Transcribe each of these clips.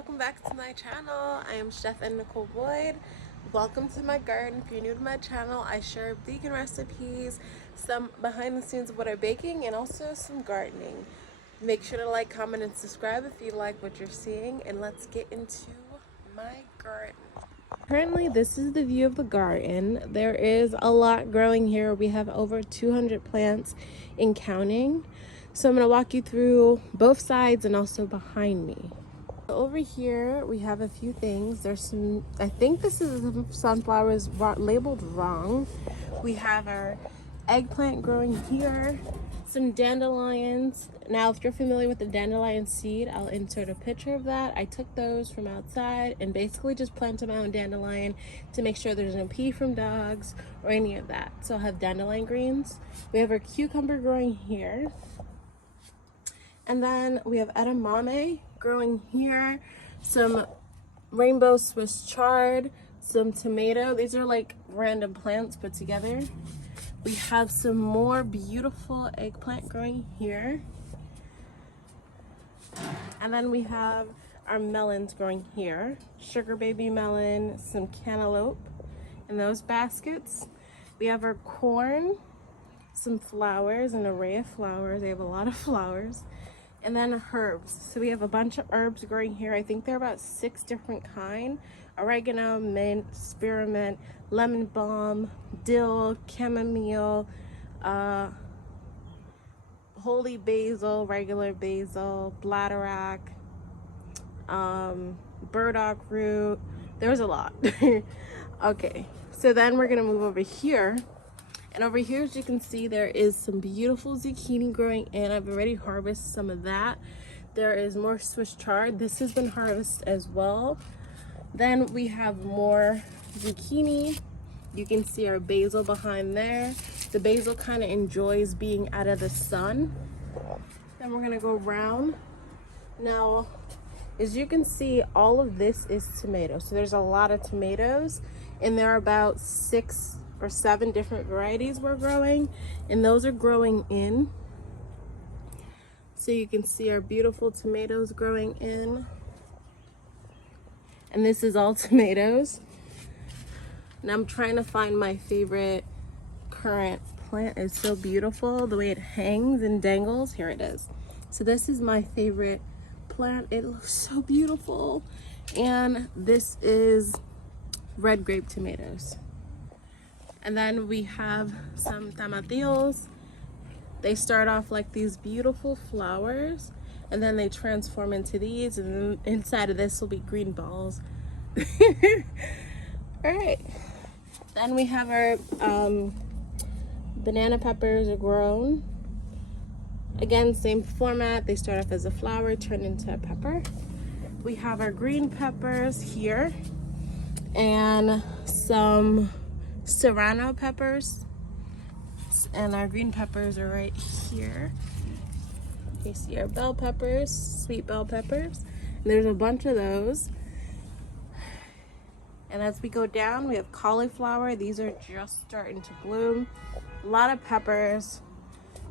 welcome back to my channel. I am Chef and Nicole Boyd. Welcome to my garden. If you're new to my channel, I share vegan recipes, some behind the scenes of what I'm baking, and also some gardening. Make sure to like, comment, and subscribe if you like what you're seeing, and let's get into my garden. Currently, this is the view of the garden. There is a lot growing here. We have over 200 plants and counting. So I'm going to walk you through both sides and also behind me. Over here we have a few things. There's some, I think this is some sunflowers labeled wrong. We have our eggplant growing here, some dandelions. Now if you're familiar with the dandelion seed, I'll insert a picture of that. I took those from outside and basically just planted my own dandelion to make sure there's no pee from dogs or any of that. So I'll have dandelion greens. We have our cucumber growing here. And then we have edamame growing here, some rainbow Swiss chard, some tomato. These are like random plants put together. We have some more beautiful eggplant growing here. And then we have our melons growing here. Sugar baby melon, some cantaloupe in those baskets. We have our corn, some flowers, an array of flowers. They have a lot of flowers. And then herbs. So we have a bunch of herbs growing here. I think there are about 6 different kinds. Oregano, mint, spearmint, lemon balm, dill, chamomile, holy basil, regular basil, bladderwrack, burdock root. There's a lot. Okay, so then we're gonna move over here. And over here, as you can see, there is some beautiful zucchini growing in. I've already harvested some of that. There is more Swiss chard. This has been harvested as well. Then we have more zucchini. You can see our basil behind there. The basil kind of enjoys being out of the sun. Then we're gonna go around. Now, as you can see, all of this is tomatoes. So there's a lot of tomatoes, and there are about 6 or 7 different varieties we're growing, and those are growing in. So you can see our beautiful tomatoes growing in, and this is all tomatoes. And I'm trying to find my favorite current plant. It's so beautiful the way it hangs and dangles. Here it is. So this is my favorite plant. It looks so beautiful, and this is red grape tomatoes. And then we have some tomatillos. They start off like these beautiful flowers, and then they transform into these, and then inside of this will be green balls. All right. Then we have our banana peppers are grown. Again, same format. They start off as a flower, turn into a pepper. We have our green peppers here, and some serrano peppers, and our green peppers are right here. You see our bell peppers, sweet bell peppers, and there's a bunch of those. And as we go down, we have cauliflower. These are just starting to bloom. A lot of peppers.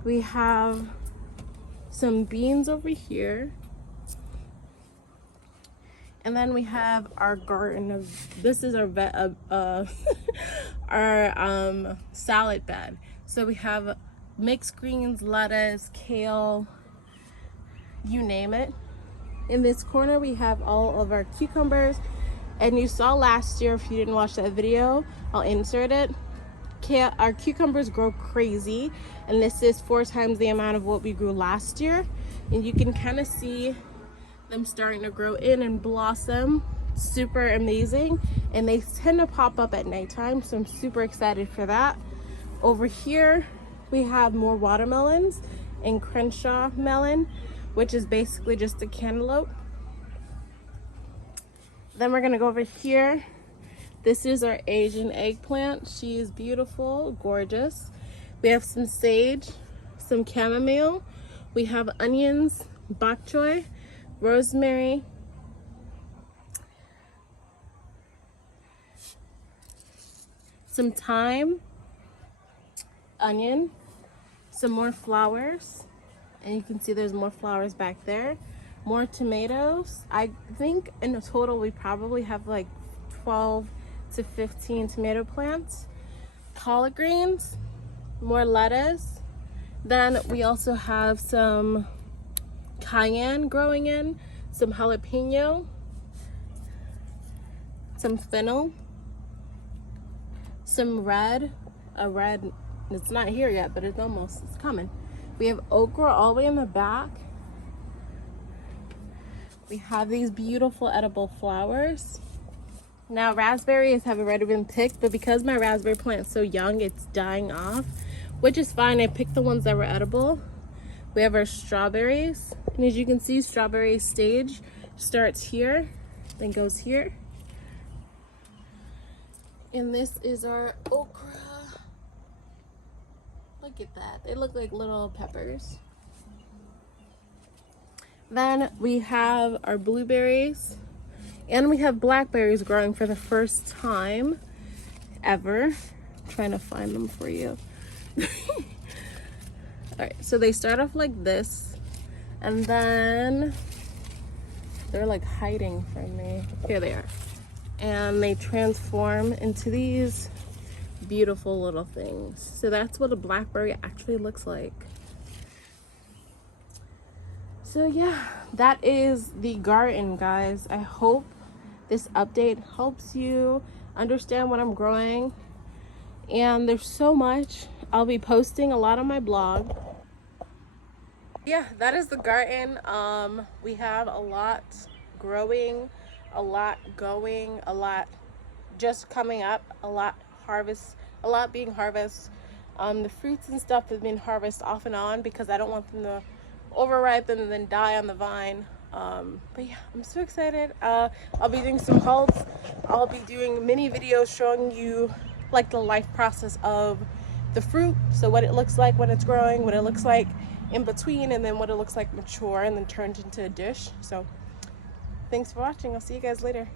We have some beans over here. And then we have our garden of, this is our our salad bed. So we have mixed greens, lettuce, kale, you name it. In this corner we have all of our cucumbers, and you saw last year, if you didn't watch that video, I'll insert it. Our cucumbers grow crazy, and this is 4 times the amount of what we grew last year, and you can kind of see them starting to grow in and blossom. Super amazing, and they tend to pop up at nighttime, so I'm super excited for that. Over here we have more watermelons and Crenshaw melon, which is basically just a cantaloupe. Then we're gonna go over here. This is our Asian eggplant. She is beautiful, gorgeous. We have some sage, some chamomile, we have onions, bok choy, rosemary, some thyme, onion, some more flowers, and you can see there's more flowers back there. more tomatoes. I think in total we probably have like 12 to 15 tomato plants. Collard greens, more lettuce. Then we also have some cayenne growing in, some jalapeno, some fennel, some red, it's not here yet, but it's coming. We have okra all the way in the back. We have these beautiful edible flowers. Now raspberries have already been picked, but because my raspberry plant is so young, it's dying off, which is fine. I picked the ones that were edible. We have our strawberries, and as you can see, strawberry stage starts here, then goes here. And this is our okra. Look at that. They look like little peppers. Then we have our blueberries, and we have blackberries growing for the first time ever. I'm trying to find them for you. All right, so they start off like this, and then they're like hiding from me. Here they are. And they transform into these beautiful little things. So that's what a blackberry actually looks like. So yeah, that is the garden, guys. I hope this update helps you understand what I'm growing. And there's so much. I'll be posting a lot on my blog. Yeah, that is the garden. We have a lot growing, a lot going, a lot just coming up, a lot being harvested. The fruits and stuff have been harvested off and on because I don't want them to overripen and then die on the vine. But yeah, I'm so excited. I'll be doing some hauls. I'll be doing mini videos showing you like the life process of the fruit. So what it looks like when it's growing, what it looks like in between, and then what it looks like mature and then turned into a dish. So thanks for watching. I'll see you guys later.